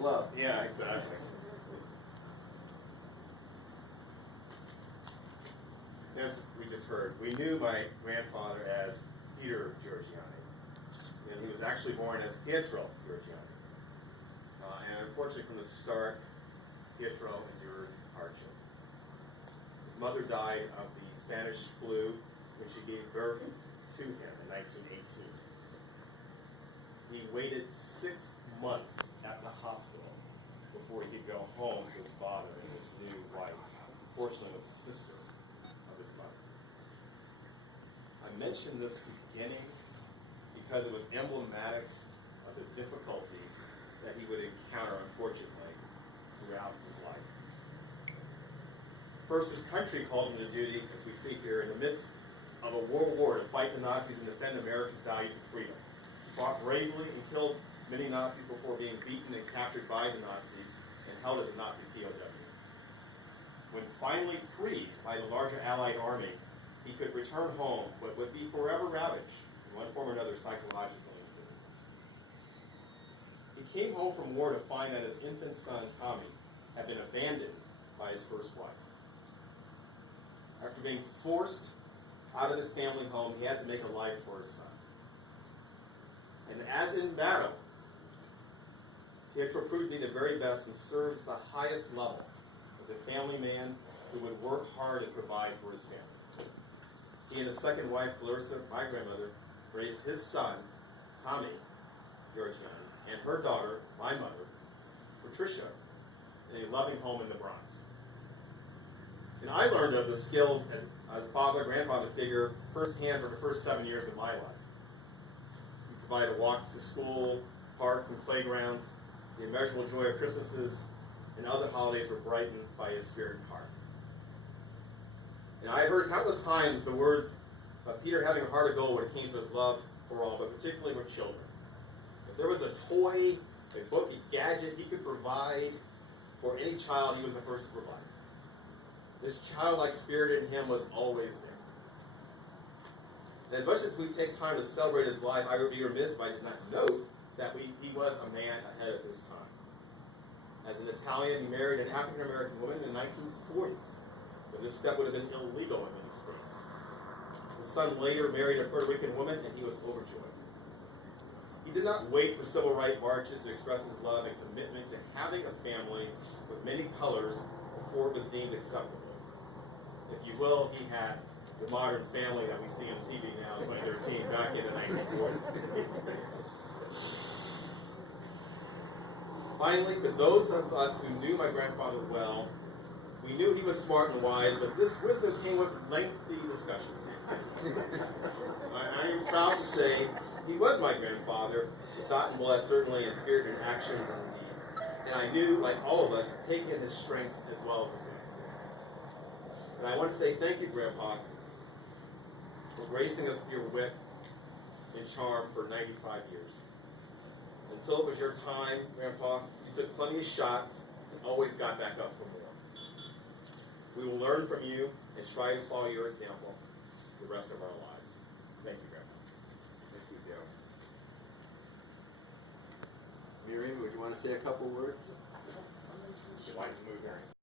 club. Yeah, exactly. As we just heard, we knew my grandfather as Peter Giorgiani, and he was actually born as Pietro Giorgiani. And unfortunately, from the start, Pietro endured hardship. His mother died of the Spanish flu when she gave birth to him in 1918. He waited 6 months at the hospital before he could go home to his father and his new wife. Unfortunately, was the sister of his mother. I mentioned this beginning because it was emblematic of the difficulties that he would encounter, unfortunately, throughout his life. First, his country called him to duty, as we see here, in the midst of a world war to fight the Nazis and defend America's values of freedom. He fought bravely and killed many Nazis before being beaten and captured by the Nazis and held as a Nazi POW. When finally freed by the larger Allied army, he could return home, but would be forever ravaged in one form or another, psychologically and physically. He came home from war to find that his infant son, Tommy, had been abandoned by his first wife. After being forced out of his family home, he had to make a life for his son. And as in battle, Pietro proved to be the very best and served the highest level as a family man who would work hard and provide for his family. He and his second wife, Clarissa, my grandmother, raised his son, Tommy Giorgiani, and her daughter, my mother, Patricia, in a loving home in the Bronx. And I learned of the skills as a father, grandfather figure firsthand for the first 7 years of my life. He provided walks to school, parks, and playgrounds. The immeasurable joy of Christmases and other holidays were brightened by his spirit and heart. And I heard countless times the words of Peter having a heart of gold when it came to his love for all, but particularly with children. If there was a toy, a book, a gadget he could provide for any child, he was the first to provide. This childlike spirit in him was always there. And as much as we take time to celebrate his life, I would be remiss if I did not note that he was a man ahead of his time. As an Italian, he married an African-American woman in the 1940s, but this step would have been illegal in many states. His son later married a Puerto Rican woman, and he was overjoyed. He did not wait for civil rights marches to express his love and commitment to having a family with many colors before it was deemed acceptable. If you will, he had the modern family that we see on TV now in 2013 back in the 1940s. Finally, for those of us who knew my grandfather well, we knew he was smart and wise, but this wisdom came with lengthy discussions. I am proud to say he was my grandfather, with thought and blood, certainly, in spirit and actions and deeds. And I knew, like all of us, taking his strengths as well as his weaknesses. And I want to say thank you, Grandpa, for gracing us with your wit and charm for 95 years. Until it was your time, Grandpa, you took plenty of shots and always got back up for more. We will learn from you and strive to follow your example the rest of our lives. Thank you, Grandpa. Thank you, Dale. Miriam, would you want to say a couple words? Would you like to